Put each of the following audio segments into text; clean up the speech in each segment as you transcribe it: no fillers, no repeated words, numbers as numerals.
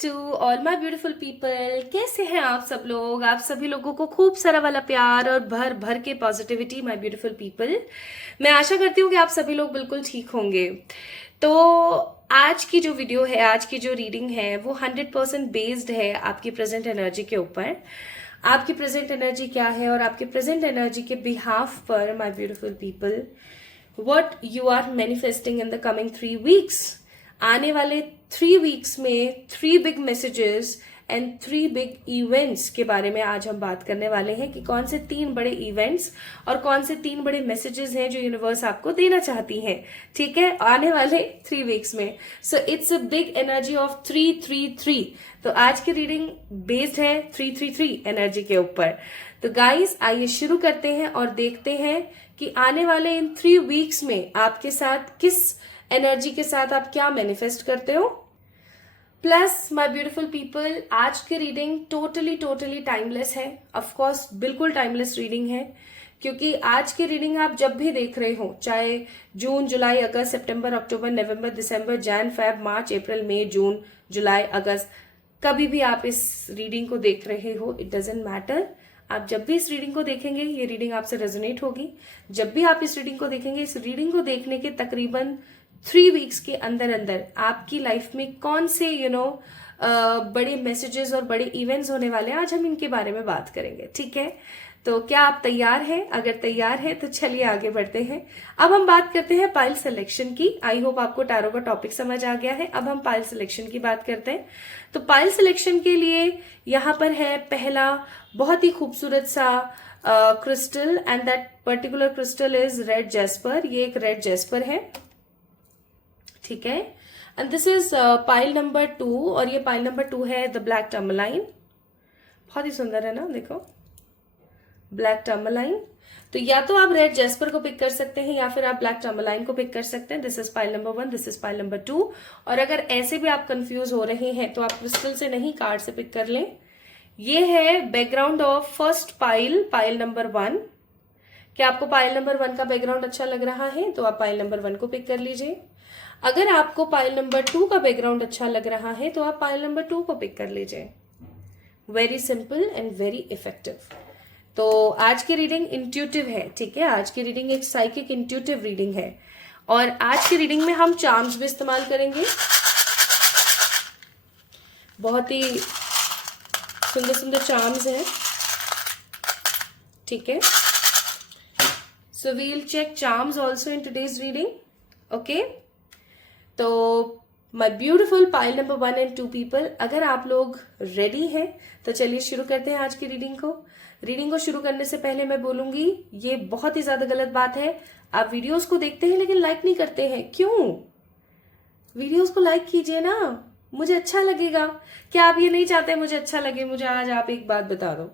To all my beautiful people, कैसे हैं आप सब लोग। आप सभी लोगों को खूब सारा वाला प्यार और भर भर के पॉजिटिविटी माय ब्यूटीफुल पीपल। मैं आशा करती हूँ कि आप सभी लोग बिल्कुल ठीक होंगे। तो आज की जो वीडियो है, आज की जो रीडिंग है वो 100% बेस्ड है आपकी प्रेजेंट एनर्जी के ऊपर। आपकी प्रेजेंट एनर्जी क्या है और आपके प्रेजेंट एनर्जी के बिहाफ पर my beautiful people what you are manifesting in the coming 3 weeks. आने वाले 3 वीक्स में 3 big messages and 3 big events के बारे में आज हम बात करने वाले हैं कि कौन से 3 बड़े इवेंट्स और कौन से 3 बड़े मैसेजेस हैं जो यूनिवर्स आपको देना चाहती है, ठीक है, आने वाले 3 वीक्स में। सो it's a big energy of 333। तो आज की रीडिंग बेस्ड है 333 एनर्जी के ऊपर। तो गाइस आइए शुरू करते हैं और देखते हैं कि आने वाले इन 3 वीक्स में आपके साथ किस एनर्जी के साथ आप क्या मैनिफेस्ट करते हो। प्लस माय ब्यूटीफुल पीपल, आज की रीडिंग टोटली टाइमलेस है। ऑफ कोर्स बिल्कुल टाइमलेस रीडिंग है, क्योंकि आज की रीडिंग आप जब भी देख रहे हो, चाहे जून, जुलाई, अगस्त, सितंबर, अक्टूबर, नवंबर, दिसंबर, जैन, फेब, मार्च, अप्रैल, मई, जून, जुलाई, अगस्त, कभी भी आप इस रीडिंग को देख रहे हो, इट डजेंट मैटर। आप जब भी इस रीडिंग को देखेंगे ये रीडिंग आपसे रेजोनेट होगी। जब भी आप इस रीडिंग को देखेंगे, इस रीडिंग को देखने के तकरीबन 3 वीक्स के अंदर अंदर आपकी लाइफ में कौन से बड़े मैसेजेस और बड़े इवेंट्स होने वाले हैं, आज हम इनके बारे में बात करेंगे, ठीक है। तो क्या आप तैयार हैं? अगर तैयार हैं तो चलिए आगे बढ़ते हैं। अब हम बात करते हैं पाइल सिलेक्शन की। आई होप आपको टैरो का टॉपिक समझ आ गया है। अब हम पाइल सिलेक्शन की बात करते हैं। तो पाइल सिलेक्शन के लिए यहाँ पर है पहला बहुत ही खूबसूरत सा crystal, and that particular crystal is red Jasper. ये एक रेड जेस्पर है, ठीक है। And this is pile number 2, और ये पाइल नंबर 2 है द ब्लैक टर्मलाइन। बहुत ही सुंदर है ना, देखो ब्लैक टर्मलाइन। तो या तो आप रेड जेस्पर को पिक कर सकते हैं या फिर आप ब्लैक टर्मलाइन को पिक कर सकते हैं। This is pile number 1, this is pile number 2। और अगर ऐसे भी आप कंफ्यूज हो रहे हैं तो आप क्रिस्टल से नहीं, कार्ड से पिक कर लें। ये है background of first pile, pile number 1। क्या आपको पाइल नंबर 1 का बैकग्राउंड अच्छा लग रहा है तो आप पाइल नंबर 1 को पिक कर लीजिए। अगर आपको पाइल नंबर 2 का बैकग्राउंड अच्छा लग रहा है तो आप पाइल नंबर 2 को पिक कर लीजिए। Very simple and very effective. तो आज की रीडिंग इंट्यूटिव है, ठीक है। आज की रीडिंग एक साइकिक इंट्यूटिव रीडिंग है, और आज की रीडिंग में हम चार्म्स भी इस्तेमाल करेंगे। बहुत ही सुंदर सुंदर चार्म्स हैं, ठीक है। So we will check charms also in today's reading, okay. तो my beautiful pile number 1 and 2 people, अगर आप लोग रेडी हैं तो चलिए शुरू करते हैं आज की रीडिंग को। रीडिंग को शुरू करने से पहले मैं बोलूंगी, ये बहुत ही ज्यादा गलत बात है। आप वीडियोस को देखते हैं लेकिन लाइक नहीं करते हैं, क्यों? वीडियोस को लाइक कीजिए ना, मुझे अच्छा लगेगा। क्या आप ये नहीं चाहते मुझे अच्छा लगे? मुझे आज आप एक बात बता दो,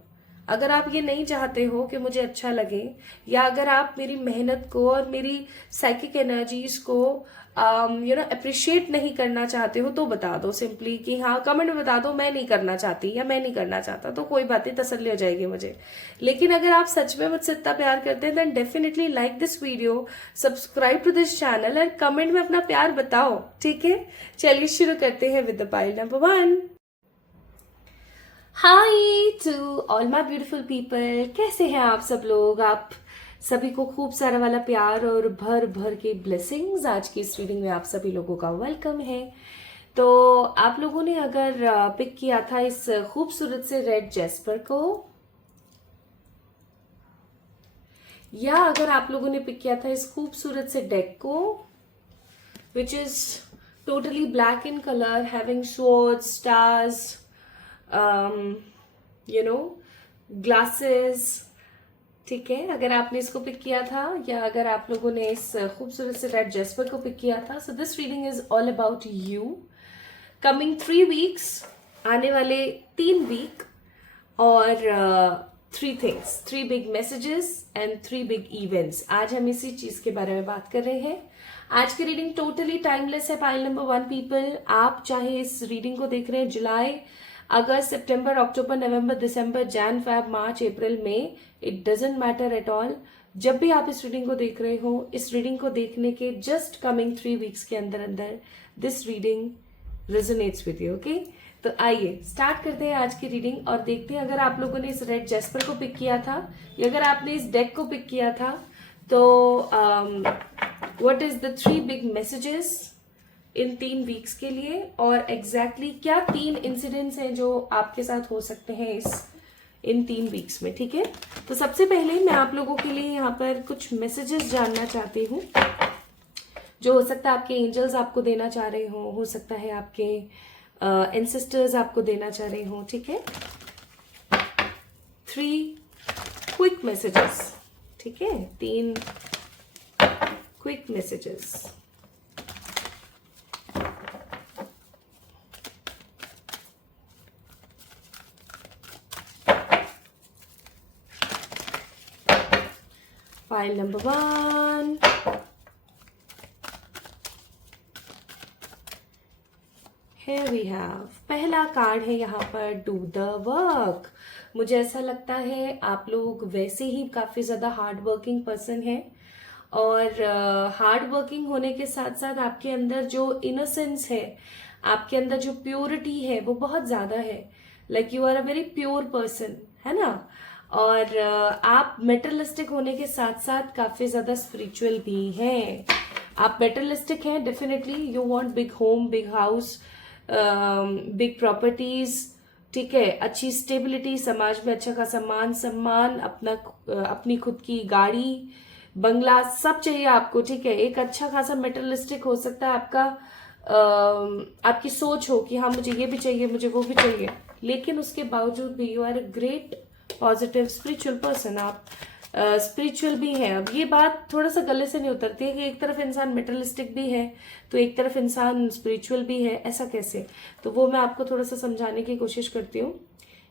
अगर आप ये नहीं चाहते हो कि मुझे अच्छा लगे, या अगर आप मेरी मेहनत को और मेरी साइकिक एनर्जीज को अप्रिशिएट नहीं करना चाहते हो, तो बता दो सिंपली कि हाँ, कमेंट में बता दो मैं नहीं करना चाहती या मैं नहीं करना चाहता, तो कोई बात नहीं, तसल्ली हो जाएगी मुझे। लेकिन अगर आप सच में मुझसे इतना प्यार करते हैं then definitely like this video, subscribe to this channel and comment में अपना प्यार बताओ, ठीक है। चलिए शुरू करते हैं with the pile number 1। Hi to all my beautiful people, कैसे हैं आप सब लोग। आप सभी को खूब सारा वाला प्यार और भर भर के ब्लेसिंग्स। आज की इस रीडिंग में आप सभी लोगों का वेलकम है। तो आप लोगों ने अगर पिक किया था इस खूबसूरत से रेड जेस्पर को, या अगर आप लोगों ने पिक किया था इस खूबसूरत से डेक को, which is totally black in colour, having swords, stars, glasses, ठीक है। अगर आपने इसको पिक किया था या अगर आप लोगों ने इस खूबसूरत से रेड जेस्पर को पिक किया था, so this reading is all about you. Coming 3 weeks, आने वाले 3 वीक, और 3 things, 3 big messages and 3 big events. आज हम इसी चीज के बारे में बात कर रहे हैं। आज की रीडिंग टोटली टाइमलेस है पाइल नंबर 1 पीपल। आप चाहे इस रीडिंग को देख रहे हैं जुलाई, अगस्त, सितंबर, अक्टूबर, नवंबर, दिसंबर, जैन, फेब, मार्च, अप्रैल, मई, it doesn't matter at all. जब भी आप इस रीडिंग को देख रहे हो, इस रीडिंग को देखने के जस्ट कमिंग 3 वीक्स के अंदर अंदर this reading resonates with you, okay. तो आइए स्टार्ट करते हैं आज की रीडिंग और देखते हैं अगर आप लोगों ने इस रेड जेस्पर को पिक किया था या अगर आपने इस डेक को पिक किया था तो what is the 3 big messages in 3 weeks के लिए और एग्जैक्टली क्या 3 इंसिडेंट्स हैं जो आपके साथ हो सकते हैं इन 3 वीक्स में, ठीक है। तो सबसे पहले मैं आप लोगों के लिए यहाँ पर कुछ मैसेजेस जानना चाहती हूँ जो हो सकता है आपके एंजल्स आपको देना चाह रहे हो सकता है आपके एंसेस्टर्स आपको देना चाह रहे हो, ठीक है। 3 क्विक मैसेजेस, ठीक है, 3 quick messages. File number 1, Here we have पहला कार्ड है यहाँ पर डू द वर्क। मुझे ऐसा लगता है आप लोग वैसे ही काफी ज्यादा हार्ड वर्किंग पर्सन हैं और हार्ड वर्किंग होने के साथ साथ आपके अंदर जो इनोसेंस है, आपके अंदर जो प्योरिटी है वो बहुत ज्यादा है। Like you are a very pure person, है ना। और आप मेटरलिस्टिक होने के साथ साथ काफी ज्यादा स्पिरिचुअल भी हैं। आप मेटरलिस्टिक हैं definitely, you want big home, big house, big properties, ठीक है, अच्छी स्टेबिलिटी, समाज में अच्छा खासा मान सम्मान, अपनी खुद की गाड़ी, बंगला, सब चाहिए आपको, ठीक है। एक अच्छा खासा मेटरलिस्टिक हो सकता है आपका, आपकी सोच हो कि हाँ मुझे ये भी चाहिए, मुझे वो भी चाहिए, लेकिन उसके बावजूद भी you are a great positive spiritual person. आप स्पिरिचुअल भी है। अब ये बात थोड़ा सा गले से नहीं उतरती है कि एक तरफ इंसान मेटरलिस्टिक भी है तो एक तरफ इंसान स्पिरिचुअल भी है, ऐसा कैसे। तो वो मैं आपको थोड़ा सा समझाने की कोशिश करती हूँ।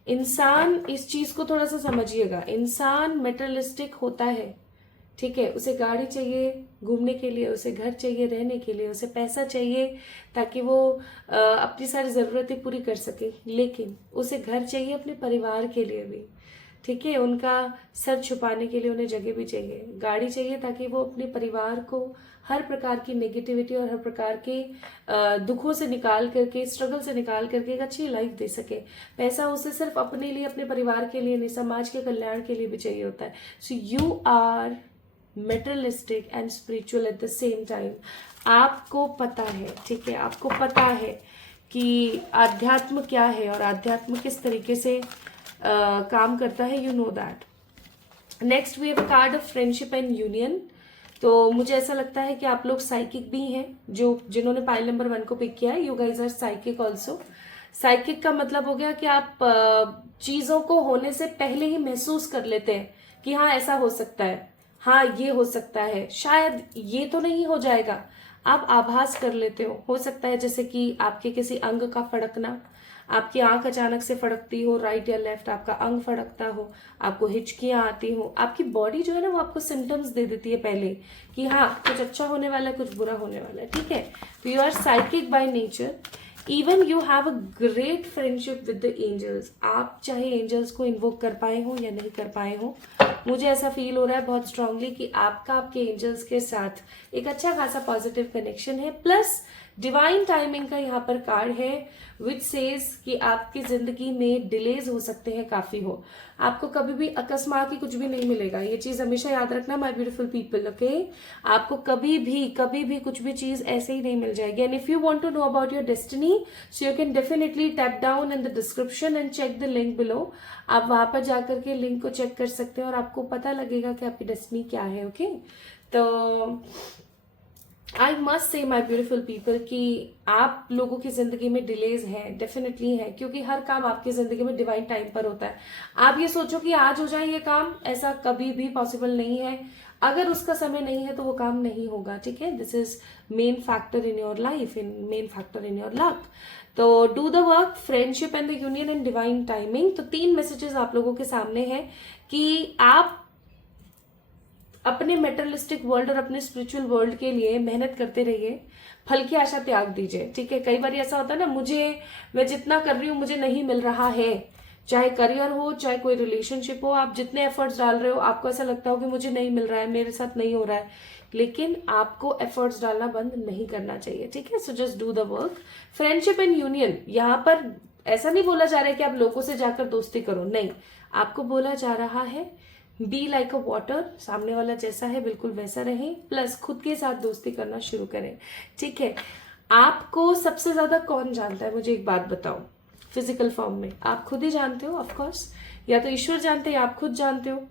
इंसान इस चीज को थोड़ा सा समझिएगा, इंसान मेटरलिस्टिक होता है, ठीक है, उसे गाड़ी चाहिए घूमने के लिए, उसे घर चाहिए रहने के लिए, उसे पैसा चाहिए ताकि वो अपनी सारी जरूरतें पूरी कर सके, लेकिन उसे घर चाहिए अपने परिवार के लिए भी, ठीक है, उनका सर छुपाने के लिए उन्हें जगह भी चाहिए, गाड़ी चाहिए ताकि वो अपने परिवार को हर प्रकार की नेगेटिविटी और हर प्रकार के दुखों से निकाल करके, स्ट्रगल से निकाल करके एक अच्छी लाइफ दे सके। पैसा उसे सिर्फ अपने लिए, अपने परिवार के लिए नहीं, समाज के कल्याण के लिए भी चाहिए होता है। So you are materialistic and spiritual at the same time. आपको पता है, ठीक है, आपको पता है कि आध्यात्म क्या है और आध्यात्म किस तरीके से काम करता है, you know that. Next we have card of friendship and union. तो मुझे ऐसा लगता है कि आप लोग साइकिक भी हैं, जिन्होंने पाइल नंबर 1 को पिक किया है, you guys are psychic also. Psychic का मतलब हो गया कि आप चीजों को होने से पहले ही महसूस कर लेते हैं कि हाँ ऐसा हो सकता है, हाँ ये हो सकता है, शायद ये तो नहीं हो जाएगा, आप आभास कर लेते हो सकता है जैसे कि आपके किसी अंग का फड़कना, आपकी आंख अचानक से फड़कती हो, राइट या लेफ्ट आपका अंग फड़कता हो, आपको हिचकियां आती हो, आपकी बॉडी जो है ना वो आपको सिम्टम्स दे देती है पहले कि हाँ कुछ अच्छा होने वाला है, कुछ बुरा होने वाला है, ठीक है। तो you are psychic by nature. Even you have a great friendship with the angels. आप चाहे एंजल्स को इन्वोक कर पाए हो या नहीं कर पाए हो, मुझे ऐसा फील हो रहा है बहुत स्ट्रांगली कि आपका आपके एंजल्स के साथ एक अच्छा खासा पॉजिटिव कनेक्शन है। प्लस डिवाइन टाइमिंग का यहाँ पर कार्ड है विच सेज कि आपकी जिंदगी में डिलेज हो सकते हैं, काफी हो, आपको कभी भी अकस्मात ही कुछ भी नहीं मिलेगा। ये चीज हमेशा याद रखना माय ब्यूटीफुल पीपल, ओके। आपको कभी भी कुछ भी चीज ऐसे ही नहीं मिल जाएगी। And if you want to know about your destiny so you can definitely tap down in the description and check the link below. आप वहां पर जाकर के लिंक को चेक कर सकते हैं और आपको पता लगेगा कि आपकी डेस्टिनी क्या है, ओके। तो I must say my beautiful people कि आप लोगों की जिंदगी में डिलेज हैं, डेफिनेटली है, क्योंकि हर काम आपकी जिंदगी में डिवाइन टाइम पर होता है। आप ये सोचो कि आज हो जाए ये काम, ऐसा कभी भी पॉसिबल नहीं है। अगर उसका समय नहीं है तो वो काम नहीं होगा, ठीक है। This is main factor in your life, main factor in your luck. तो do the work, friendship and the union and divine timing. तो 3 मैसेजेस आप लोगों के सामने है कि आप अपने मेटरलिस्टिक वर्ल्ड और अपने स्पिरिचुअल वर्ल्ड के लिए मेहनत करते रहिए, फल की आशा त्याग दीजिए, ठीक है। कई बार ऐसा होता है ना, मैं जितना कर रही हूँ मुझे नहीं मिल रहा है, चाहे करियर हो चाहे कोई रिलेशनशिप हो, आप जितने एफर्ट्स डाल रहे हो आपको ऐसा लगता हो कि मुझे नहीं मिल रहा है, मेरे साथ नहीं हो रहा है, लेकिन आपको एफर्ट्स डालना बंद नहीं करना चाहिए, ठीक है। So just do the work. Friendship and union, यहाँ पर ऐसा नहीं बोला जा रहा है कि आप लोगों से जाकर दोस्ती करो, नहीं, आपको बोला जा रहा है बी लाइक अ वाटर, सामने वाला जैसा है बिल्कुल वैसा रहे, प्लस खुद के साथ दोस्ती करना शुरू करें। ठीक है, आपको सबसे ज्यादा कौन जानता है, मुझे एक बात बताओ, फिजिकल फॉर्म में आप खुद ही जानते हो, ऑफ कोर्स, या तो ईश्वर जानते हैं या आप खुद जानते हो।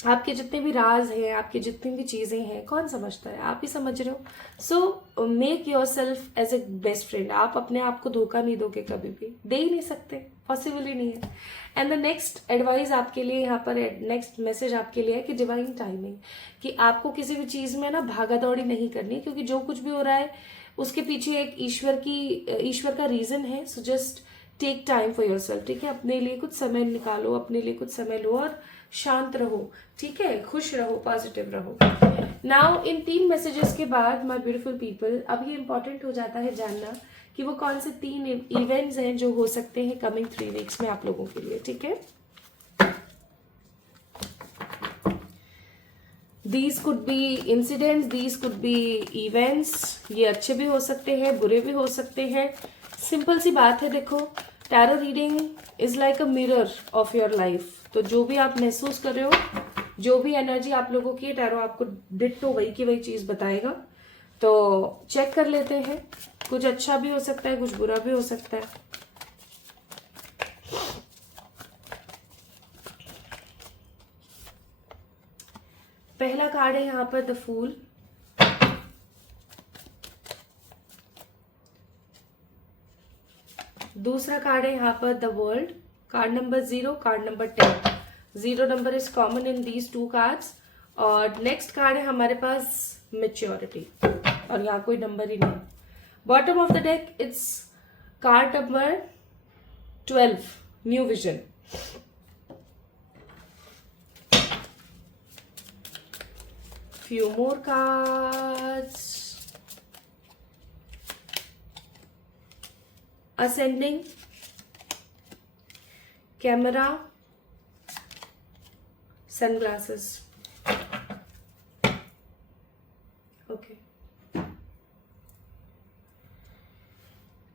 आपके जितने भी राज हैं, आपकी जितनी भी चीजें हैं, कौन समझता है, आप ही समझ रहे हो। So make yourself as a best friend. आप अपने आप को धोखा नहीं दोगे, कभी भी दे ही नहीं सकते, पॉसिबल ही नहीं है। एंड द नेक्स्ट एडवाइस आपके लिए यहाँ पर, नेक्स्ट मैसेज आपके लिए है कि डिवाइन टाइमिंग, कि आपको किसी भी चीज में ना भागा दौड़ी नहीं करनी, क्योंकि जो कुछ भी हो रहा है उसके पीछे एक ईश्वर का रीजन है। So just take time for yourself. ठीक है, अपने लिए कुछ समय निकालो, अपने लिए कुछ समय लो और शांत रहो। ठीक है, खुश रहो, पॉजिटिव रहो। नाउ इन 3 मैसेजेस के बाद माय ब्यूटीफुल पीपल, अब ये इंपॉर्टेंट हो जाता है जानना कि वो कौन से 3 इवेंट्स हैं जो हो सकते हैं कमिंग 3 वीक्स में आप लोगों के लिए। ठीक है, these could be incidents, these could be events. ये अच्छे भी हो सकते हैं, बुरे भी हो सकते हैं। सिंपल सी बात है, देखो, tarot reading is like a mirror of your life. तो जो भी आप महसूस कर रहे हो, जो भी एनर्जी आप लोगों की है, टैरो आपको डिट्टो वही की वही चीज बताएगा। तो चेक कर लेते हैं, कुछ अच्छा भी हो सकता है, कुछ बुरा भी हो सकता है। पहला कार्ड है यहाँ पर द फूल, दूसरा कार्ड है यहाँ पर the world, card number 0, card number 10। 0 number is common in these 2 cards. और नेक्स्ट कार्ड है हमारे पास मेच्योरिटी, और यहाँ कोई नंबर ही नहीं। Bottom of the deck its card number 12, new vision. Few more cards. Ascending, camera, sunglasses. Okay.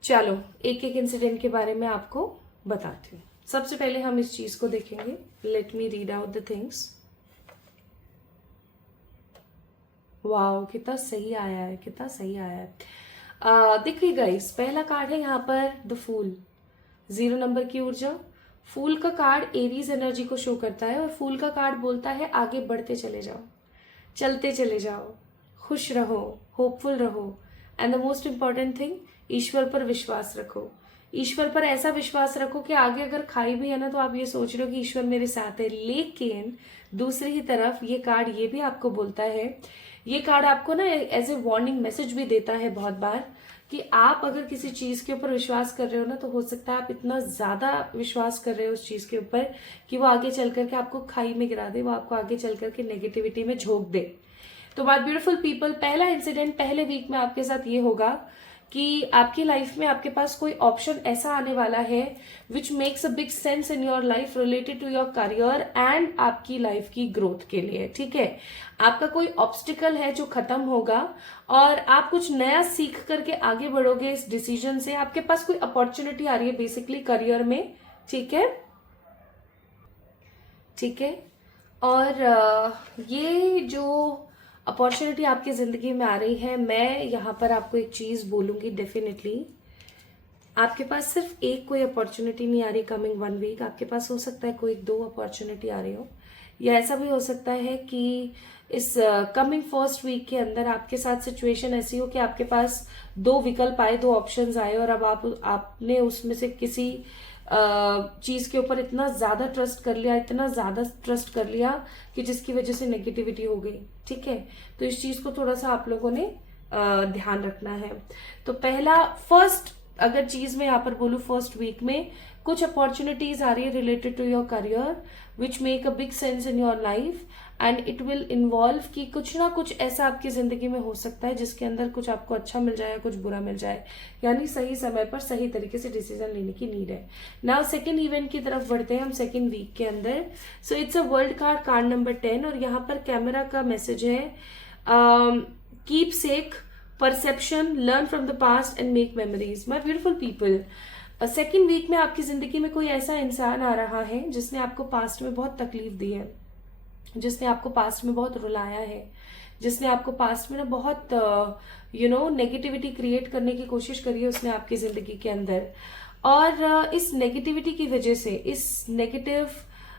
चलो एक एक इंसिडेंट के बारे में आपको बताती हूँ। सबसे पहले हम इस चीज को देखेंगे। Let me read out the things. Wow, कितना सही आया है, कितना सही आया है। देखिए गाइस, पहला कार्ड है यहाँ पर द फूल, 0 नंबर की ऊर्जा। फूल का कार्ड एरीज एनर्जी को शो करता है, और फूल का कार्ड बोलता है आगे बढ़ते चले जाओ, चलते चले जाओ, खुश रहो, होपफुल रहो, and the most important thing, ईश्वर पर विश्वास रखो। ईश्वर पर ऐसा विश्वास रखो कि आगे अगर खाई भी है ना, तो आप ये सोच रहे हो कि ईश्वर मेरे साथ है। लेकिन दूसरी ही तरफ ये कार्ड ये भी आपको बोलता है, ये कार्ड आपको ना एज ए वार्निंग मैसेज भी देता है बहुत बार, कि आप अगर किसी चीज के ऊपर विश्वास कर रहे हो ना, तो हो सकता है आप इतना ज्यादा विश्वास कर रहे हो उस चीज के ऊपर कि वो आगे चल करके आपको खाई में गिरा दे, वो आपको आगे चल करके नेगेटिविटी में झोंक दे। तो बात ब्यूटीफुल पीपल, पहला इंसिडेंट पहले वीक में आपके साथ ये होगा कि आपकी लाइफ में आपके पास कोई ऑप्शन ऐसा आने वाला है which makes a big sense in your life related to your career and आपकी लाइफ की ग्रोथ के लिए। ठीक है, आपका कोई ऑब्स्टिकल है जो खत्म होगा और आप कुछ नया सीख करके आगे बढ़ोगे इस डिसीजन से। आपके पास कोई अपॉर्चुनिटी आ रही है बेसिकली करियर में। ठीक है, ठीक है, और ये जो अपॉर्चुनिटी आपकी जिंदगी में आ रही है, मैं यहाँ पर आपको एक चीज बोलूंगी डेफिनेटली, आपके पास सिर्फ एक कोई अपॉर्चुनिटी नहीं आ रही कमिंग 1 वीक। आपके पास हो सकता है कोई 2 अपॉर्चुनिटी आ रही हो, या ऐसा भी हो सकता है कि इस कमिंग फर्स्ट वीक के अंदर आपके साथ सिचुएशन ऐसी हो कि आपके पास 2 विकल्प आए, 2 ऑप्शंस आए, और अब आपने उसमें से किसी चीज के ऊपर इतना ज्यादा ट्रस्ट कर लिया, इतना ज्यादा ट्रस्ट कर लिया कि जिसकी वजह से नेगेटिविटी हो गई। ठीक है, तो इस चीज को थोड़ा सा आप लोगों ने ध्यान रखना है। तो पहला फर्स्ट अगर चीज मैं यहाँ पर बोलूँ, फर्स्ट वीक में कुछ अपॉर्चुनिटीज आ रही है related to your career which make a big sense in your life, and it will involve कि कुछ ना कुछ ऐसा आपकी जिंदगी में हो सकता है जिसके अंदर कुछ आपको अच्छा मिल जाए, कुछ बुरा मिल जाए, यानी सही समय पर सही तरीके से डिसीजन लेने की नीड है। नाउ सेकेंड इवेंट की तरफ बढ़ते हैं हम सेकेंड वीक के अंदर। So it's a world card, card number 10, और यहाँ पर कैमरा का मैसेज है keep sake perception, learn from the past and make memories. My beautiful people, second week में आपकी जिंदगी में कोई ऐसा इंसान आ रहा है जिसने आपको पास्ट में बहुत तकलीफ दी है, जिसने आपको पास्ट में बहुत रुलाया है, जिसने आपको पास्ट में ना बहुत नेगेटिविटी क्रिएट करने की कोशिश करी है उसने आपकी जिंदगी के अंदर। और इस नेगेटिविटी की वजह से, इस नेगेटिव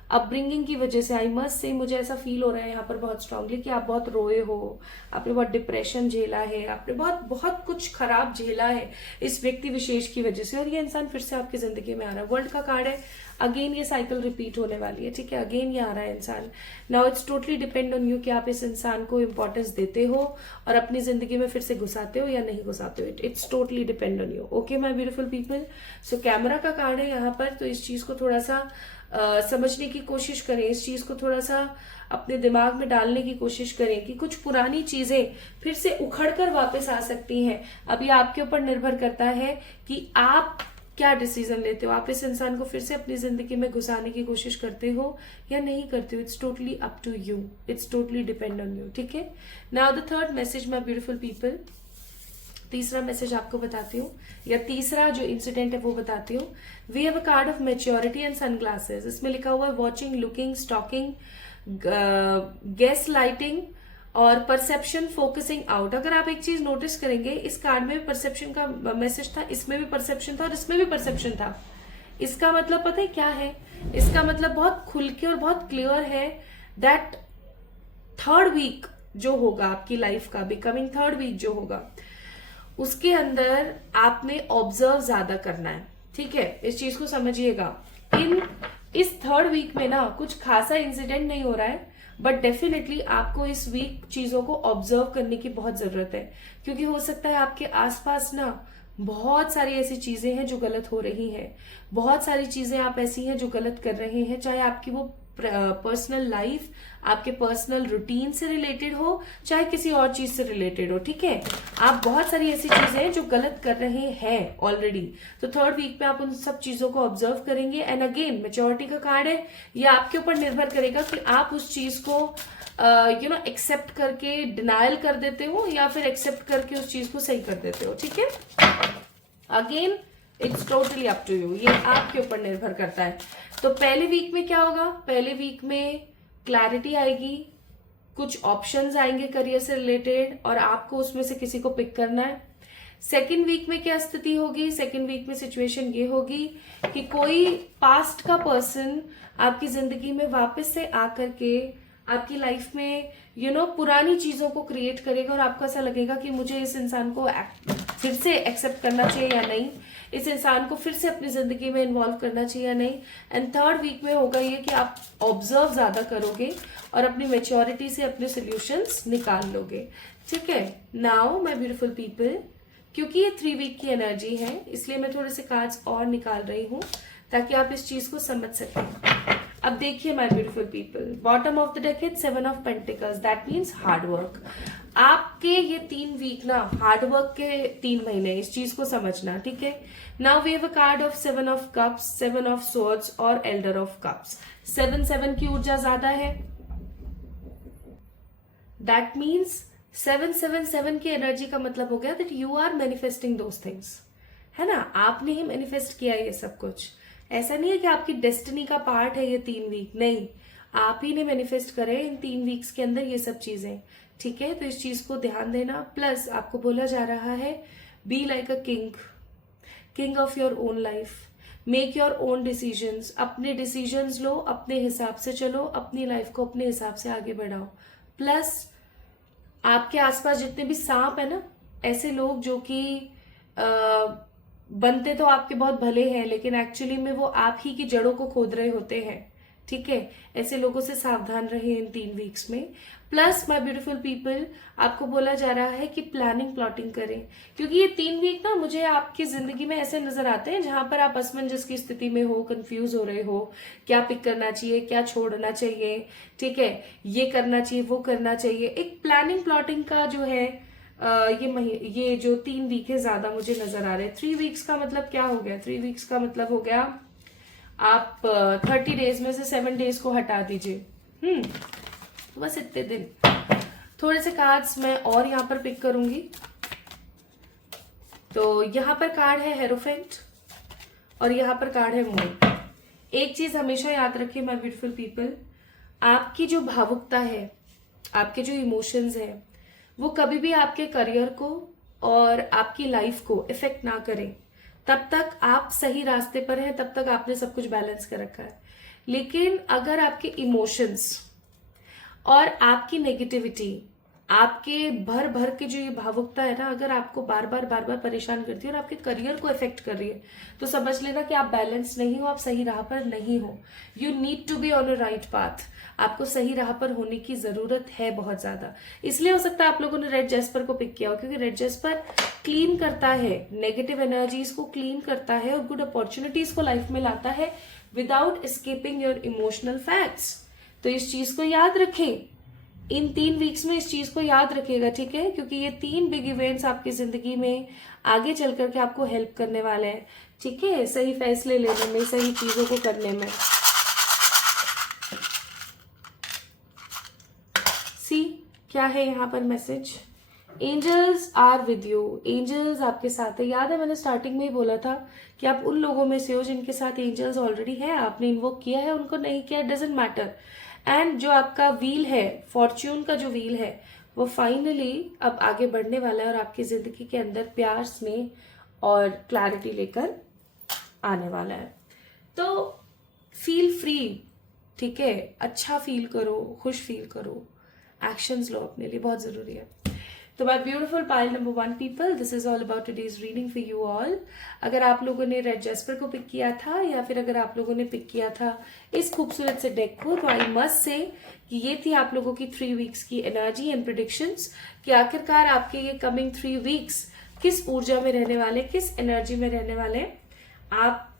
अपब्रिंगिंग की वजह से, आई मस्ट से, मुझे ऐसा फील हो रहा है यहाँ पर बहुत स्ट्रांगली कि आप बहुत रोए हो, आपने बहुत डिप्रेशन झेला है, आपने बहुत बहुत कुछ खराब झेला है इस व्यक्ति विशेष की वजह से, और ये इंसान फिर से आपकी जिंदगी में आ रहा है। वर्ल्ड का कार्ड है, अगेन ये साइकिल रिपीट होने वाली है, ठीक है, अगेन ये आ रहा है इंसान। Now it's totally depend on you कि आप इस इंसान को इंपॉर्टेंस देते हो और अपनी जिंदगी में फिर से घुसाते हो या नहीं घुसाते हो। It's totally depend on you. Okay my beautiful people, so camera का कार्ड है यहाँ पर, तो इस चीज को थोड़ा सा समझने की कोशिश करें, इस चीज को थोड़ा सा अपने दिमाग में डालने की कोशिश करें कि कुछ पुरानी चीजें फिर से उखड़कर वापस आ सकती हैं। अब ये आपके ऊपर निर्भर करता है कि आप क्या डिसीजन लेते हो, आप इस इंसान को फिर से अपनी जिंदगी में घुसाने की कोशिश करते हो या नहीं करते हो। It's totally up to you, it's totally depend on you, ठीक है। Now the third message my beautiful people, तीसरा मैसेज आपको बताती हूँ, या तीसरा जो इंसिडेंट है वो बताती हूँ। We have a card of maturity and sunglasses. इसमें लिखा हुआ है watching, looking, stalking, gaslighting और परसेप्शन, फोकसिंग आउट। अगर आप एक चीज नोटिस करेंगे, इस कार्ड में भी परसेप्शन का मैसेज था, इसमें भी परसेप्शन था और इसमें भी परसेप्शन था। इसका मतलब पता है क्या है? इसका मतलब बहुत खुल के और बहुत क्लियर है दैट थर्ड वीक जो होगा आपकी लाइफ का, बिकमिंग थर्ड वीक जो होगा, उसके अंदर आपने ऑब्जर्व ज्यादा करना है, ठीक है। इस चीज को समझिएगा। इस थर्ड वीक में ना कुछ खासा इंसिडेंट नहीं हो रहा है, बट डेफिनेटली आपको इस वीक चीजों को ऑब्जर्व करने की बहुत जरूरत है, क्योंकि हो सकता है आपके आसपास ना बहुत सारी ऐसी चीजें हैं जो गलत हो रही हैं, बहुत सारी चीजें आप ऐसी हैं जो गलत कर रहे हैं, चाहे आपकी वो पर्सनल लाइफ, आपके पर्सनल रूटीन से रिलेटेड हो, चाहे किसी और चीज से रिलेटेड हो, ठीक है। आप बहुत सारी ऐसी चीजें हैं जो गलत कर रहे हैं ऑलरेडी, तो थर्ड वीक में आप उन सब चीजों को ऑब्जर्व करेंगे। एंड अगेन मैच्योरिटी का कार्ड है, ये आपके ऊपर निर्भर करेगा कि आप उस चीज को एक्सेप्ट करके डिनायल कर देते हो या फिर एक्सेप्ट करके उस चीज को सही कर देते हो, ठीक है। Again it's totally up to you, ये आपके ऊपर निर्भर करता है। तो पहले वीक में क्या होगा? पहले वीक में क्लैरिटी आएगी, कुछ ऑप्शंस आएंगे करियर से रिलेटेड और आपको उसमें से किसी को पिक करना है। सेकेंड वीक में क्या स्थिति होगी? सेकेंड वीक में सिचुएशन ये होगी कि कोई पास्ट का पर्सन आपकी जिंदगी में वापस से आकर के आपकी लाइफ में पुरानी चीजों को क्रिएट करेगा और आपको ऐसा लगेगा कि मुझे इस इंसान को फिर से एक्सेप्ट करना चाहिए या नहीं, इस इंसान को फिर से अपनी जिंदगी में इन्वॉल्व करना चाहिए या नहीं। एंड थर्ड वीक में होगा ये कि आप ऑब्जर्व ज्यादा करोगे और अपनी मेच्योरिटी से अपने सोल्यूशंस निकाल लोगे, ठीक है। नाउ माय ब्यूटीफुल पीपल, क्योंकि ये 3 वीक की एनर्जी है इसलिए मैं थोड़े से कार्ड्स और निकाल रही हूँ ताकि आप इस चीज को समझ सकें। अब देखिए my beautiful people, bottom of the deck है 7 of pentacles, that means hard work. आपके ये 3 वीक ना हार्ड वर्क के 3 महीने, इस चीज को समझना, ठीक है। Now we have a card of 7 of cups, 7 of swords और एल्डर ऑफ कप्स। 7 की ऊर्जा ज्यादा है, दैट मीन्स 7 की एनर्जी का मतलब हो गया that you are manifesting those things, है ना। आपने ही मैनिफेस्ट किया ये सब कुछ, ऐसा नहीं है कि आपकी डेस्टिनी का पार्ट है ये 3 वीक, नहीं, आप ही ने मैनिफेस्ट करे इन 3 वीक्स के अंदर ये सब चीजें, ठीक है। तो इस चीज को ध्यान देना। प्लस आपको बोला जा रहा है be like a king of your own life, make your own decisions, अपने डिसीजंस लो, अपने हिसाब से चलो, अपनी लाइफ को अपने हिसाब से आगे बढ़ाओ। प्लस आपके आसपास जितने भी सांप है ना, ऐसे लोग जो कि बनते तो आपके बहुत भले हैं लेकिन एक्चुअली में वो आप ही की जड़ों को खोद रहे होते हैं, ठीक है। ऐसे लोगों से सावधान रहे इन 3 वीक्स में। प्लस माय ब्यूटीफुल पीपल, आपको बोला जा रहा है कि प्लानिंग प्लॉटिंग करें, क्योंकि ये 3 वीक ना मुझे आपकी जिंदगी में ऐसे नजर आते हैं जहां पर आप असमंजस की स्थिति में हो, कंफ्यूज हो रहे हो, क्या पिक करना चाहिए, क्या छोड़ना चाहिए, ठीक है, ये करना चाहिए, वो करना चाहिए। एक प्लानिंग प्लॉटिंग का जो है ये जो 3 वीक है ज्यादा मुझे नजर आ रहे हैं। 3 वीक्स का मतलब क्या हो गया? 3 वीक्स का मतलब हो गया आप 30 डेज में से 7 डेज को हटा दीजिए, तो बस इतने दिन। थोड़े से कार्ड्स मैं और यहाँ पर पिक करूंगी। तो यहाँ पर कार्ड है हेरोफेंट और यहाँ पर कार्ड है मून। एक चीज हमेशा याद रखिए माय ब्यूटीफुल पीपल, आपकी जो भावुकता है, आपके जो इमोशंस है, वो कभी भी आपके करियर को और आपकी लाइफ को इफेक्ट ना करें। तब तक आप सही रास्ते पर हैं, तब तक आपने सब कुछ बैलेंस कर रखा है। लेकिन अगर आपके इमोशंस और आपकी नेगेटिविटी, आपके भर भर के जो ये भावुकता है ना, अगर आपको बार बार परेशान करती है और आपके करियर को इफेक्ट कर रही है, तो समझ लेना कि आप बैलेंस नहीं हो, आप सही राह पर नहीं हो। You need to be on a right path. आपको सही राह पर होने की जरूरत है बहुत ज्यादा। इसलिए हो सकता है आप लोगों ने रेड जेस्पर को पिक किया हो, क्योंकि रेड जेस्पर क्लीन करता है, नेगेटिव एनर्जीज को क्लीन करता है और गुड अपॉर्चुनिटीज को लाइफ में लाता है without escaping your emotional facts. तो इस चीज को याद रखें, इन 3 वीक्स में इस चीज को याद रखिएगा, ठीक है? क्योंकि ये 3 बिग इवेंट्स आपकी जिंदगी में आगे चल करके आपको हेल्प करने वाले हैं, ठीक है? सही फैसले लेने में, सही चीजों को करने में। सी क्या है यहाँ पर message? Angels are with you. Angels आपके साथ है। याद है मैंने स्टार्टिंग में ही बोला था कि आप उन लोगों में से हो जिनके साथ एंजल्स ऑलरेडी है। आपने इन्वोक किया है, उनको नहीं किया, डजेंट मैटर। एंड जो आपका व्हील है, फॉर्च्यून का जो व्हील है, वो फाइनली अब आगे बढ़ने वाला है और आपकी जिंदगी के अंदर प्यार, स्नेह और क्लैरिटी लेकर आने वाला है। तो फील फ्री, ठीक है? अच्छा फील करो, खुश फील करो, एक्शंस लो अपने लिए, बहुत जरूरी है। तो my beautiful pile number 1 people, this is all about today's reading for you all. अगर आप लोगों ने रेड जेस्पर को पिक किया था या फिर अगर आप लोगों ने पिक किया था इस खूबसूरत से डेक को, तो आई मस्ट से कि ये थी आप लोगों की 3 वीक्स की एनर्जी एंड प्रेडिक्शंस कि आखिरकार आपके ये कमिंग 3 वीक्स किस ऊर्जा में रहने वाले, किस एनर्जी में रहने वाले। आप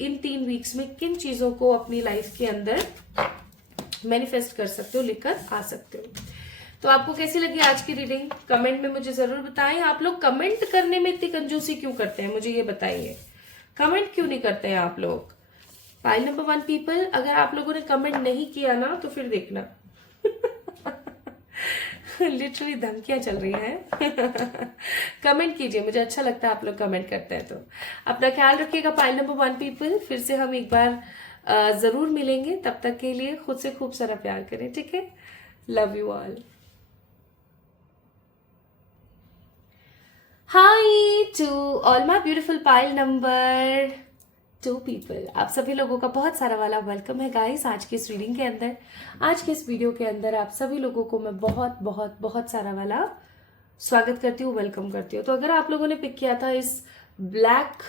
इन 3 वीक्स में किन चीजों को अपनी लाइफ के अंदर मैनिफेस्ट कर सकते हो, लेकर आ सकते हो। तो आपको कैसी लगी आज की रीडिंग? कमेंट में मुझे जरूर बताएं। आप लोग कमेंट करने में इतनी कंजूसी क्यों करते हैं, मुझे ये बताइए। कमेंट क्यों नहीं करते हैं आप लोग? पाइल नंबर 1 पीपल, अगर आप लोगों ने कमेंट नहीं किया ना तो फिर देखना लिटरली धमकियां चल रही हैं कमेंट कीजिए, मुझे अच्छा लगता है आप लोग कमेंट करते हैं। तो अपना ख्याल रखिएगा पाइल नंबर 1 पीपल। फिर से हम एक बार जरूर मिलेंगे, तब तक के लिए खुद से खूब सारा प्यार करें, ठीक है? Love you all. Hi to all my beautiful pile number 2 people. आप सभी लोगों का बहुत सारा वाला वेलकम है गाइस आज की इस रीडिंग के अंदर। आज के इस वीडियो के अंदर आप सभी लोगों को मैं बहुत बहुत बहुत सारा वाला स्वागत करती हूँ, वेलकम करती हूँ। तो अगर आप लोगों ने पिक किया था इस ब्लैक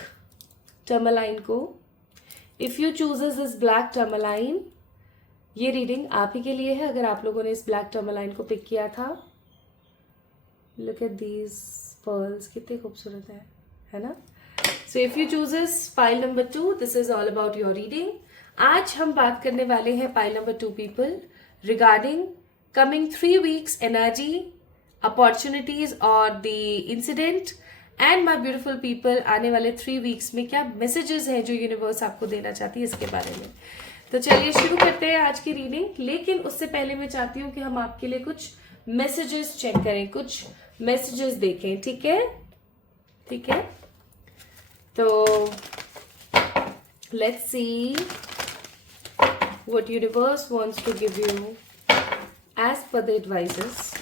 टर्मलाइन को, if you chooses this black tourmaline, ये रीडिंग आप ही के लिए है। अगर आप लोगों ने इस ब्लैक टर्मलाइन को पिक किया था, लुक एट दीज पर्ल्स, कितने खूबसूरत है ना? So if you chooses pile number 2, this is all about your reading. आज हम बात करने वाले हैं pile number 2 people regarding coming 3 weeks energy, opportunities और the incident and my beautiful people. आने वाले 3 वीक्स में क्या मैसेजेस हैं जो यूनिवर्स आपको देना चाहती है, इसके बारे में। तो चलिए शुरू करते हैं आज की रीडिंग। लेकिन उससे पहले मैं चाहती हूँ कि हम आपके लिए कुछ मैसेजेस चेक करें, कुछ मैसेजेस देखें, ठीक है? ठीक है, तो let's see what universe wants to give you as per the advices.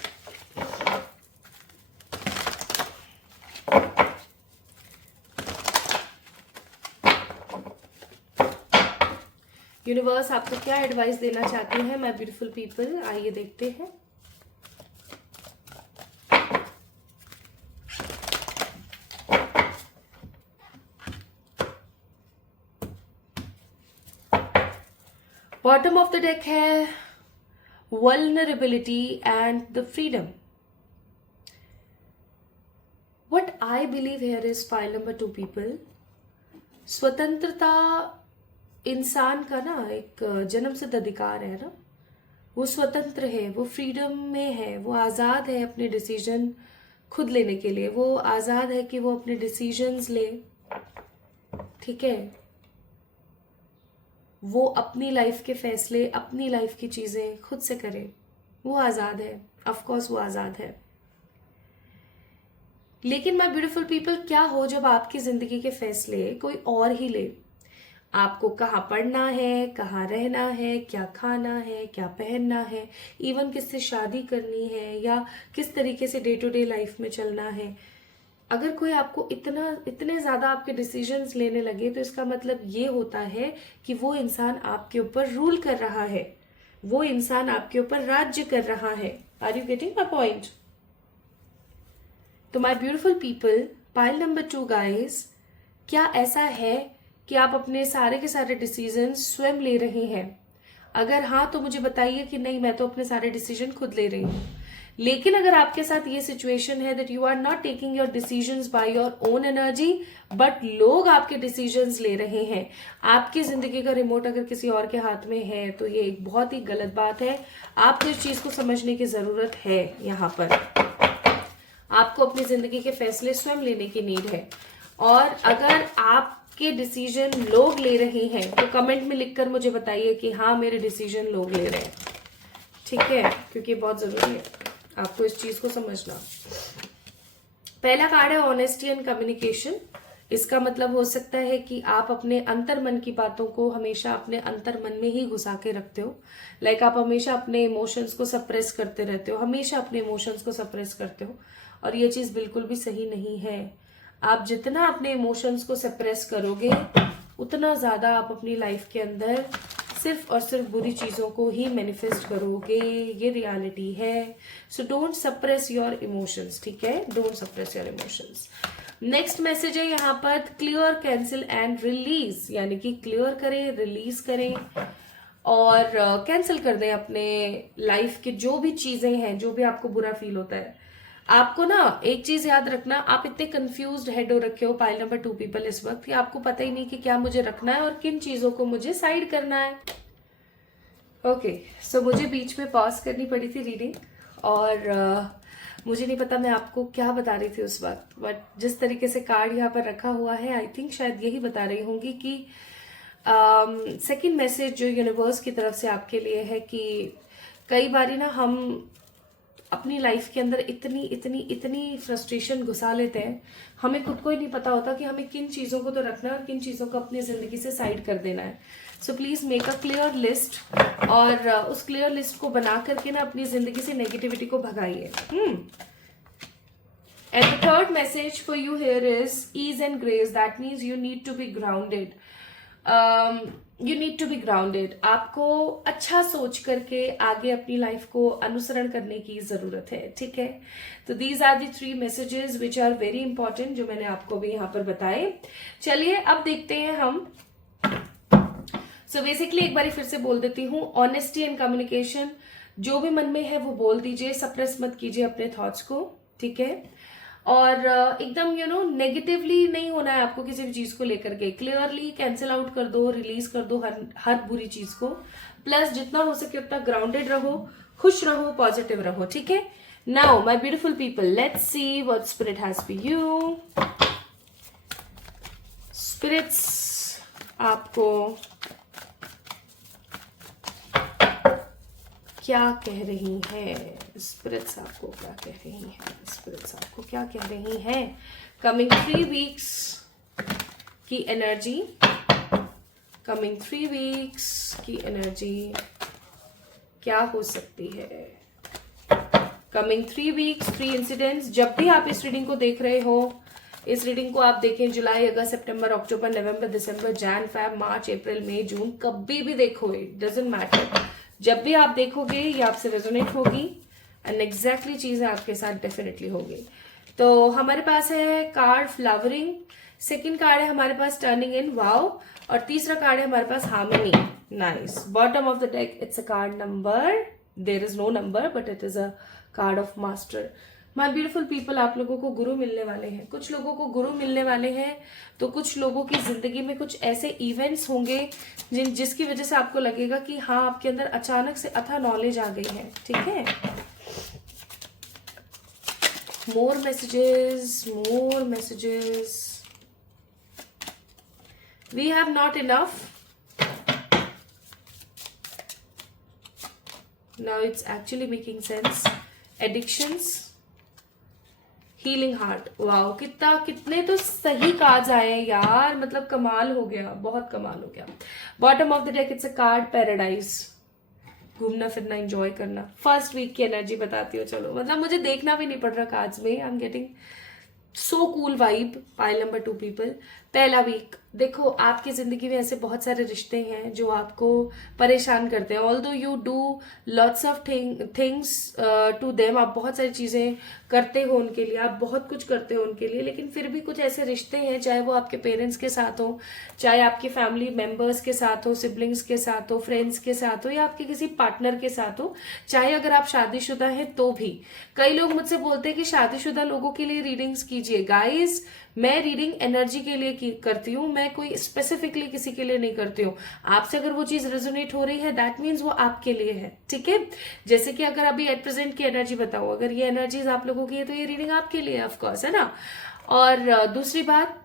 Universe आपको क्या एडवाइस देना चाहती है माय ब्यूटीफुल पीपल, आइए देखते हैं। बॉटम ऑफ द डेक है vulnerability and the freedom. What I believe here is pile number 2 people, स्वतंत्रता इंसान का ना एक जन्म सिद्ध अधिकार है ना। वो स्वतंत्र है, वो फ्रीडम में है, वो आजाद है अपने डिसीजन खुद लेने के लिए। वो आजाद है कि वो अपने डिसीजंस ले, ठीक है? वो अपनी लाइफ के फैसले, अपनी लाइफ की चीजें खुद से करे, वो आजाद है। ऑफ कोर्स वो आजाद है। लेकिन माय ब्यूटीफुल पीपल, क्या हो जब आपकी जिंदगी के फैसले कोई और ही ले? आपको कहाँ पढ़ना है, कहाँ रहना है, क्या खाना है, क्या पहनना है, इवन किससे शादी करनी है या किस तरीके से डे टू डे लाइफ में चलना है। अगर कोई आपको इतने ज्यादा आपके डिसीजंस लेने लगे तो इसका मतलब ये होता है कि वो इंसान आपके ऊपर रूल कर रहा है, वो इंसान आपके ऊपर राज्य कर रहा है। Are you getting my point? तो my beautiful people, pile number 2 guys, क्या ऐसा है कि आप अपने सारे के सारे डिसीजन स्वयं ले रहे हैं? अगर हाँ तो मुझे बताइए कि नहीं, मैं तो अपने सारे डिसीजन खुद ले रही हूँ। लेकिन अगर आपके साथ ये सिचुएशन है that you are not taking your decisions by your own energy, but लोग आपके डिसीजंस ले रहे हैं, आपकी जिंदगी का रिमोट अगर किसी और के हाथ में है, तो ये एक बहुत ही गलत बात है। आपको इस चीज को समझने की जरूरत है। यहाँ पर आपको अपनी जिंदगी के फैसले स्वयं लेने की नीड है। और अगर आपके डिसीजन लोग ले रहे हैं तो कमेंट में लिखकर मुझे बताइए कि हाँ, मेरे डिसीजन लोग ले रहे हैं। ठीक है, क्योंकि बहुत जरूरी है आपको इस चीज को समझना। पहला कार्ड है ऑनेस्टी एंड कम्युनिकेशन। इसका मतलब हो सकता है कि आप अपने अंतर मन की बातों को हमेशा अपने अंतर मन में ही घुसा के रखते हो। लाइक आप हमेशा अपने इमोशंस को सप्रेस करते रहते हो, हमेशा अपने इमोशंस को सप्रेस करते हो, और ये चीज बिल्कुल भी सही नहीं है। आप जितना अपने इमोशंस को सप्रेस करोगे उतना ज्यादा आप अपनी लाइफ के अंदर सिर्फ और सिर्फ बुरी चीजों को ही मैनिफेस्ट करोगे। ये रियलिटी है। So don't suppress your emotions, ठीक है? Don't suppress your emotions. Next message है यहाँ पर क्लियर, कैंसिल एंड रिलीज, यानी कि क्लियर करें, रिलीज करें और कैंसिल कर दें अपने लाइफ के जो भी चीजें हैं, जो भी आपको बुरा फील होता है। आपको ना एक चीज याद रखना, आप इतने कंफ्यूज्ड हेड हो रखे हो पाइल नंबर 2 पीपल इस वक्त कि आपको पता ही नहीं कि क्या मुझे रखना है और किन चीजों को मुझे साइड करना है। ओके, सो मुझे बीच में पॉज करनी पड़ी थी रीडिंग, और मुझे नहीं पता मैं आपको क्या बता रही थी उस वक्त, बट जिस तरीके से कार्ड यहाँ पर रखा हुआ है, आई थिंक शायद यही बता रही होंगी कि सेकंड मैसेज जो यूनिवर्स की तरफ से आपके लिए है कि कई बारी ना हम अपनी लाइफ के अंदर इतनी इतनी इतनी फ्रस्ट्रेशन घुसा लेते हैं, हमें खुद को ही नहीं पता होता कि हमें किन चीजों को तो रखना है और किन चीजों को अपनी जिंदगी से साइड कर देना है। So please make a clear list, और उस क्लियर लिस्ट को बना करके ना अपनी जिंदगी से नेगेटिविटी को भगाइए। And the third message for you here is ease and grace. That means you need to be grounded. You need to be grounded. आपको अच्छा सोच करके आगे अपनी लाइफ को अनुसरण करने की जरूरत है, ठीक है? तो these are the 3 messages which are very important, जो मैंने आपको भी यहाँ पर बताए। चलिए अब देखते हैं हम। सो बेसिकली एक बार फिर से बोल देती हूँ, ऑनेस्टी एंड कम्युनिकेशन, जो भी मन में है वो बोल दीजिए, सप्रेस मत कीजिए अपने थॉट्स को, ठीक है? और एकदम नेगेटिवली नहीं होना है आपको किसी भी चीज को लेकर के। क्लियरली कैंसिल आउट कर दो, रिलीज कर दो हर बुरी चीज को। प्लस जितना हो सके उतना ग्राउंडेड रहो, खुश रहो, पॉजिटिव रहो, ठीक है? Now my beautiful people, let's see what spirit has for you. Spirits आपको क्या कह रही है? स्पिरिट्स आपको क्या कह रही है? स्पिरिट्स आपको क्या कह रही है? कमिंग 3 वीक्स की एनर्जी, कमिंग 3 वीक्स की एनर्जी क्या हो सकती है? Coming 3 weeks, 3 incidents. जब भी आप इस रीडिंग को देख रहे हो, इस रीडिंग को आप देखें जुलाई, अगस्त, सितंबर, अक्टूबर, नवंबर, दिसंबर, जैन, फेब, मार्च, अप्रैल, मई, जून, कभी भी देखो, इट डजंट मैटर। जब भी आप देखोगे ये आपसे रेजोनेट होगी एंड एग्जैक्टली चीजें आपके साथ डेफिनेटली होगी। तो हमारे पास है कार्ड फ्लावरिंग, सेकंड कार्ड है हमारे पास टर्निंग इन वाओ, और तीसरा कार्ड है हमारे पास harmony. Nice. Bottom of the deck it's a card number, there is no number but it is a card of master. My beautiful people, आप लोगों को गुरु मिलने वाले हैं, कुछ लोगों को गुरु मिलने वाले हैं, तो कुछ लोगों की जिंदगी में कुछ ऐसे इवेंट्स होंगे जिसकी वजह से आपको लगेगा कि हाँ, आपके अंदर अचानक से अथा नॉलेज आ गई है, ठीक है? More messages, more messages. We have not enough, now it's actually making sense. Addictions, healing heart, wow कितने तो सही कार्ड्स आए हैं यार, मतलब कमाल हो गया, बहुत कमाल हो गया। Bottom of the deck it's a card paradise, घूमना फिरना एंजॉय करना। फर्स्ट वीक की एनर्जी बताती हूँ, चलो मतलब मुझे देखना भी नहीं पड़ रहा कार्ड्स में, I am getting so cool vibe. Pile number 2 people, पहला वीक देखो आपकी जिंदगी में ऐसे बहुत सारे रिश्ते हैं जो आपको परेशान करते हैं। Although you do lots of things to them, आप बहुत सारी चीजें करते हो उनके लिए, आप बहुत कुछ करते हो उनके लिए, लेकिन फिर भी कुछ ऐसे रिश्ते हैं, चाहे वो आपके पेरेंट्स के साथ हो, चाहे आपके फैमिली मेंबर्स के साथ हो, सिबलिंग्स के साथ हो, फ्रेंड्स के साथ हो, या आपके किसी पार्टनर के साथ हो, चाहे अगर आप शादीशुदा हैं तो भी। कई लोग मुझसे बोलते हैं कि शादीशुदा लोगों के लिए रीडिंग्स कीजिए। गाइस, मैं रीडिंग एनर्जी के लिए करती हूँ, मैं कोई स्पेसिफिकली किसी के लिए नहीं करती हूँ। आपसे अगर वो चीज रेजोनेट हो रही है, दैट मीन्स वो आपके लिए है, ठीक है। जैसे कि अगर अभी एट प्रेजेंट की एनर्जी बताओ, अगर ये एनर्जीज आप लोगों की है तो ये रीडिंग आपके लिए ऑफ कोर्स, है ना। और दूसरी बात,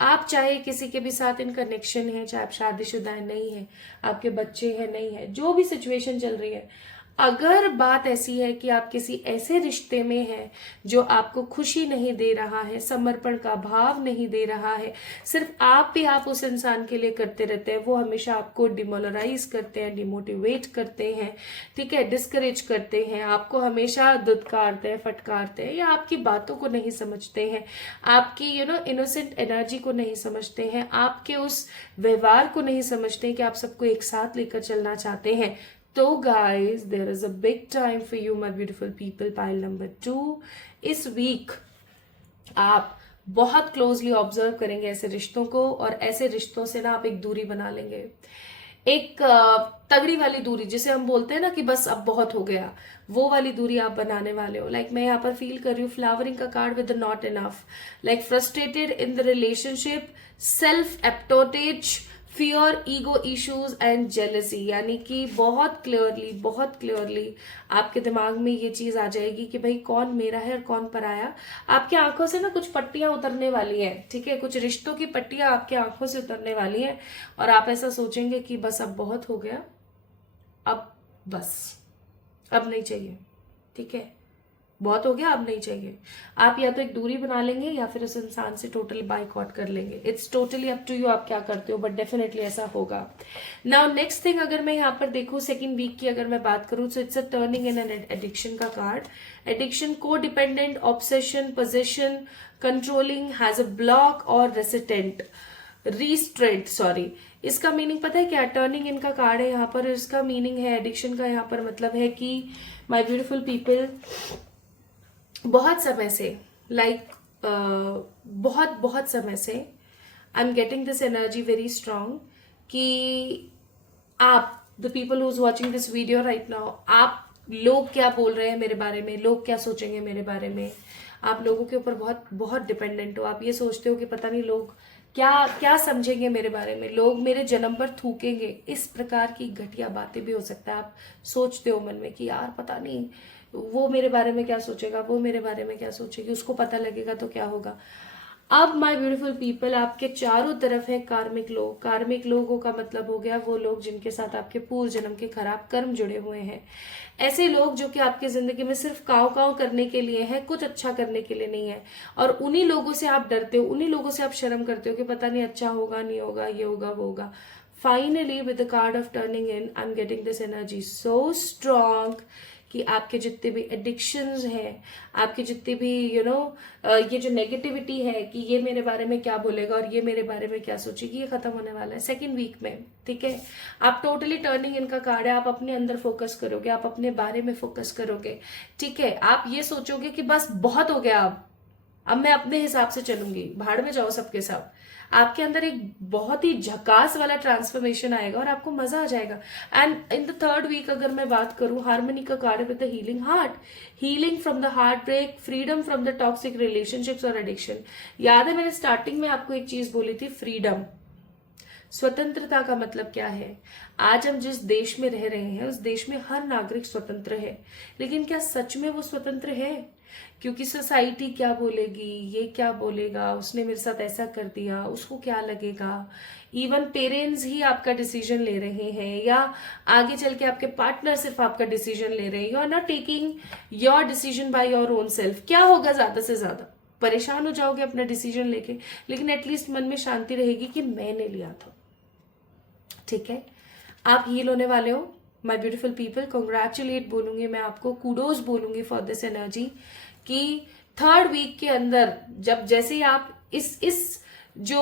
आप चाहे किसी के भी साथ इन कनेक्शन है, चाहे आप शादीशुदा है नहीं है, आपके बच्चे हैं नहीं है, जो भी सिचुएशन चल रही है, अगर बात ऐसी है कि आप किसी ऐसे रिश्ते में हैं जो आपको खुशी नहीं दे रहा है, समर्पण का भाव नहीं दे रहा है, सिर्फ आप भी आप उस इंसान के लिए करते रहते हैं, वो हमेशा आपको डिमोरलाइज करते हैं, डिमोटिवेट करते हैं, ठीक है, डिस्करेज करते हैं, आपको हमेशा दुत्कारते हैं, फटकारते हैं, या आपकी बातों को नहीं समझते हैं, आपकी इनोसेंट एनर्जी को नहीं समझते हैं, आपके उस व्यवहार को नहीं समझते हैं कि आप सबको एक साथ लेकर चलना चाहते हैं, तो guys there is a big time for you my beautiful people. Pile number 2, इस वीक आप बहुत क्लोजली ऑब्जर्व करेंगे ऐसे रिश्तों को, और ऐसे रिश्तों से ना आप एक दूरी बना लेंगे, एक तगड़ी वाली दूरी, जिसे हम बोलते हैं ना कि बस अब बहुत हो गया, वो वाली दूरी आप बनाने वाले हो। लाइक मैं यहाँ पर फील कर रही हूँ फ्लावरिंग का card with not enough, like frustrated in the relationship, self sabotage, fear, ego issues and jealousy, यानी कि बहुत क्लियरली आपके दिमाग में ये चीज आ जाएगी कि भाई कौन मेरा है और कौन पराया। आपकी आंखों से ना कुछ पट्टियां उतरने वाली हैं, ठीक है, कुछ रिश्तों की पट्टियां आपकी आंखों से उतरने वाली हैं, और आप ऐसा सोचेंगे कि बस अब बहुत हो गया, अब बस अब नहीं चाहिए, ठीक है, बहुत हो गया, अब नहीं चाहिए। आप या तो एक दूरी बना लेंगे या फिर उस इंसान से टोटली बाइकआउट कर लेंगे। It's totally up to you, आप क्या करते हो, बट डेफिनेटली ऐसा होगा। नाउ नेक्स्ट थिंग, अगर मैं यहाँ पर देखूँ सेकेंड वीक की अगर मैं बात करूँ, सो it's a turning in an addiction का कार्ड। एडिक्शन, को dependent, obsession, possession, controlling, has a block और रेसिस्टेंट, रिस्ट्रेंट, सॉरी। इसका मीनिंग पता है क्या, टर्निंग इनका कार्ड है यहाँ पर, इसका मीनिंग है एडिक्शन का यहाँ पर मतलब है कि माय ब्यूटीफुल पीपल, बहुत समय से बहुत समय से I am getting this energy very strong कि आप, the people who is watching this video right now, आप लोग क्या बोल रहे हैं मेरे बारे में, लोग क्या सोचेंगे मेरे बारे में, आप लोगों के ऊपर बहुत डिपेंडेंट हो। आप ये सोचते हो कि पता नहीं लोग क्या क्या समझेंगे मेरे बारे में, लोग मेरे जन्म पर थूकेंगे, इस प्रकार की घटिया बातें भी हो सकता है। आप सोचते हो मन में कि यार पता नहीं वो मेरे बारे में क्या सोचेगा, वो मेरे बारे में क्या सोचेगी, उसको पता लगेगा तो क्या होगा। अब माय ब्यूटीफुल पीपल, आपके चारों तरफ है कार्मिक लोग। कार्मिक लोगों का मतलब हो गया वो लोग जिनके साथ आपके पूर्व जन्म के खराब कर्म जुड़े हुए हैं। ऐसे लोग जो कि आपकी जिंदगी में सिर्फ काव काव करने के लिए है, कुछ अच्छा करने के लिए नहीं है, और उन्हीं लोगों से आप डरते हो, उन्हीं लोगों से आप शर्म करते हो कि पता नहीं अच्छा होगा नहीं होगा, ये होगा वो होगा। Finally with the card of turning in, I am getting this energy so strong कि आपके जितने भी एडिक्शंस हैं, आपके जितने भी ये जो नेगेटिविटी है कि ये मेरे बारे में क्या बोलेगा और ये मेरे बारे में क्या सोचेगी, ये खत्म होने वाला है सेकेंड वीक में, ठीक है। आप टोटली टर्निंग इनका कार्ड है, आप अपने अंदर फोकस करोगे, आप अपने बारे में फोकस करोगे, ठीक है। आप ये सोचोगे कि बस बहुत हो गया, अब मैं अपने हिसाब से चलूंगी, भाड़ में जाओ सबके सब। आपके अंदर एक बहुत ही झकास वाला ट्रांसफॉर्मेशन आएगा और आपको मजा आ जाएगा। And in the third week अगर मैं बात करूं, हार्मनी का card with the healing heart, healing from the heartbreak, freedom from the toxic relationships और एडिक्शन। याद है मैंने स्टार्टिंग में आपको एक चीज बोली थी, फ्रीडम, स्वतंत्रता का मतलब क्या है। आज हम जिस देश में रह रहे हैं उस देश में हर नागरिक स्वतंत्र है, लेकिन क्या सच में वो स्वतंत्र है? क्योंकि सोसाइटी क्या बोलेगी, ये क्या बोलेगा, उसने मेरे साथ ऐसा कर दिया, उसको क्या लगेगा। इवन पेरेंट्स ही आपका डिसीजन ले रहे हैं, या आगे चल के आपके पार्टनर सिर्फ आपका डिसीजन ले रहे हैं। You are not taking your decision by your own self. क्या होगा, ज्यादा से ज्यादा परेशान हो जाओगे अपना डिसीजन लेके, लेकिन एटलीस्ट मन में शांति रहेगी कि मैंने लिया था। ठीक है, आप हील होने वाले हो माय ब्यूटीफुल पीपल। कॉन्ग्रेचुलेट बोलूंगी मैं आपको, कूडोज बोलूंगी फॉर दिस एनर्जी, कि थर्ड वीक के अंदर जब जैसे ही आप इस जो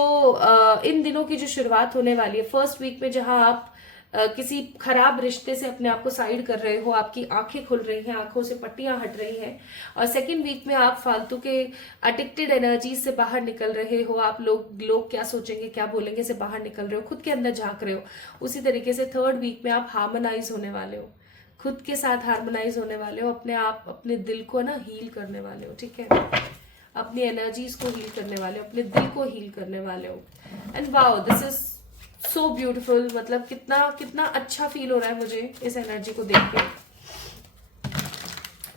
इन दिनों की जो शुरुआत होने वाली है, फर्स्ट वीक में जहां आप किसी खराब रिश्ते से अपने आप को साइड कर रहे हो, आपकी आंखें खुल रही हैं, आंखों से पट्टियां हट रही हैं, और सेकंड वीक में आप फालतू के एडिक्टेड एनर्जी से बाहर निकल रहे हो, आप लोग क्या सोचेंगे क्या बोलेंगे से बाहर निकल रहे हो, खुद के अंदर झांक रहे हो। उसी तरीके से थर्ड वीक में आप हार्मोनाइज होने वाले हो, खुद के साथ हार्मोनाइज होने वाले हो, अपने आप अपने दिल को ना हील करने वाले हो। ठीक है, अपनी एनर्जीज को हील करने वाले हो, अपने दिल को हील करने वाले हो। And wow, this is so beautiful. मतलब कितना कितना अच्छा फील हो रहा है मुझे इस एनर्जी को देख के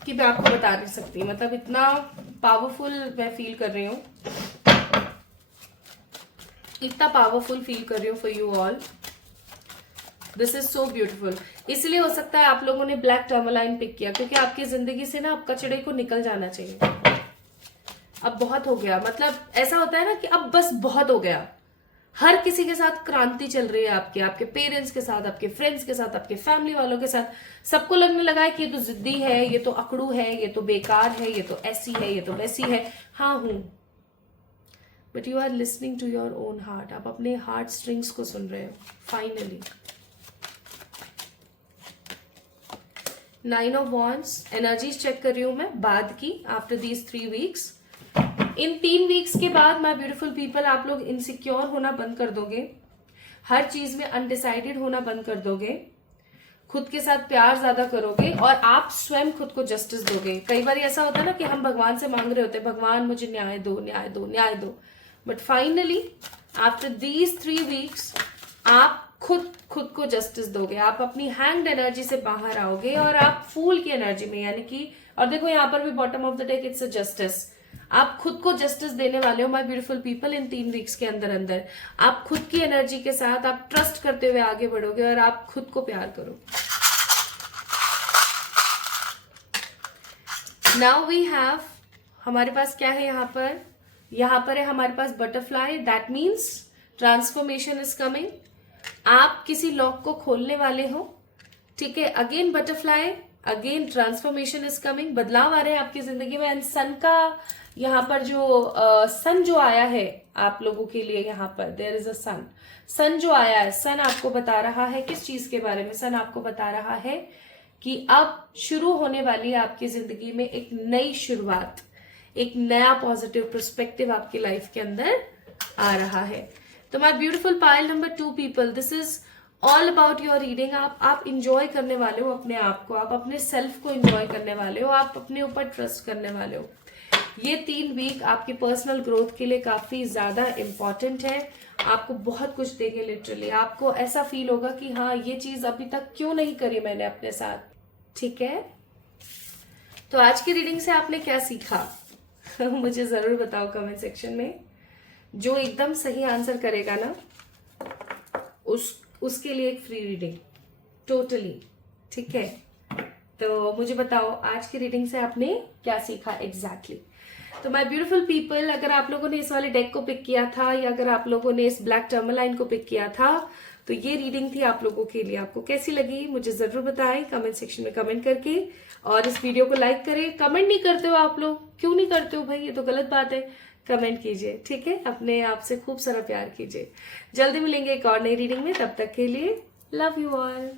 कि मैं आपको बता नहीं सकती। मतलब इतना पावरफुल मैं फील कर रही हूँ, इतना पावरफुल फील कर रही हूँ for you all. This is so beautiful. इसलिए हो सकता है आप लोगों ने ब्लैक टर्मलाइन पिक किया, क्योंकि आपकी जिंदगी से ना अब कचड़े को निकल जाना चाहिए। अब बहुत हो गया, मतलब ऐसा होता है ना कि अब बस बहुत हो गया। हर किसी के साथ क्रांति चल रही है, आपके पेरेंट्स के साथ, आपके फ्रेंड्स के साथ, आपके फैमिली वालों के साथ। सबको लगने लगा है कि ये तो जिद्दी है, ये तो अकड़ू है, ये तो बेकार है, ये तो ऐसी है, ये तो वैसी है। हाँ हूं, but you are listening to your own heart. आप अपने हार्ट स्ट्रिंग्स को सुन रहे हो finally. 9 of wands energies check कर रही हूं मैं बाद की, आफ्टर दीज 3 वीक्स। इन 3 वीक्स के बाद माय ब्यूटीफुल पीपल, आप लोग इनसिक्योर होना बंद कर दोगे, हर चीज में अनडिसाइडेड होना बंद कर दोगे, खुद के साथ प्यार ज्यादा करोगे, और आप स्वयं खुद को जस्टिस दोगे। कई बार ऐसा होता है ना कि हम भगवान से मांग रहे होते हैं, भगवान मुझे न्याय दो, न्याय दो, न्याय दो। But finally after these 3 weeks आप खुद को जस्टिस दोगे। आप अपनी हैंग्ड एनर्जी से बाहर आओगे और आप फूल की एनर्जी में, यानी कि, और देखो यहाँ पर भी bottom of the deck it's a justice. आप खुद को जस्टिस देने वाले हो my beautiful people. In 3 weeks के अंदर अंदर आप खुद की एनर्जी के साथ आप ट्रस्ट करते हुए आगे बढ़ोगे और आप खुद को प्यार करो। नाउ वी हैव, हमारे पास क्या है यहाँ पर है हमारे पास butterfly. That means transformation is coming. आप किसी लॉक को खोलने वाले हो। ठीक है, again butterfly, again transformation is coming. बदलाव आ रहे हैं आपकी जिंदगी में। एंड सन का यहाँ पर जो सन जो आया है आप लोगों के लिए, यहाँ पर देयर इज अ सन जो आया है। सन आपको बता रहा है किस चीज के बारे में? सन आपको बता रहा है कि अब शुरू होने वाली है आपकी जिंदगी में एक नई शुरुआत, एक नया पॉजिटिव पर्सपेक्टिव आपकी लाइफ के अंदर आ रहा है। तो my beautiful pile number 2 people, this is all about your reading. आप इंजॉय करने वाले हो अपने आप को, आप अपने सेल्फ को इंजॉय करने वाले हो, आप अपने ऊपर ट्रस्ट करने वाले हो। ये 3 वीक आपकी पर्सनल ग्रोथ के लिए काफी ज्यादा इंपॉर्टेंट है। आपको बहुत कुछ देंगे लिटरली। आपको ऐसा फील होगा कि हाँ, ये चीज अभी तक क्यों नहीं करी मैंने अपने साथ। ठीक है, तो आज की रीडिंग से आपने क्या सीखा मुझे जरूर बताओ कमेंट सेक्शन में। जो एकदम सही आंसर करेगा ना, उसके लिए एक फ्री रीडिंग टोटली। ठीक है, तो मुझे बताओ आज की रीडिंग से आपने क्या सीखा एग्जैक्टली। तो माय ब्यूटीफुल पीपल, अगर आप लोगों ने इस वाले डेक को पिक किया था या अगर आप लोगों ने इस ब्लैक टर्मलाइन को पिक किया था, तो ये रीडिंग थी आप लोगों के लिए। आपको कैसी लगी मुझे जरूर बताएं कमेंट सेक्शन में कमेंट करके, और इस वीडियो को लाइक करें। कमेंट नहीं करते हो आप लोग, क्यों नहीं करते हो भाई? ये तो गलत बात है। कमेंट कीजिए, ठीक है? अपने आप से खूब सारा प्यार कीजिए। जल्दी मिलेंगे एक और नई रीडिंग में, तब तक के लिए लव यू ऑल।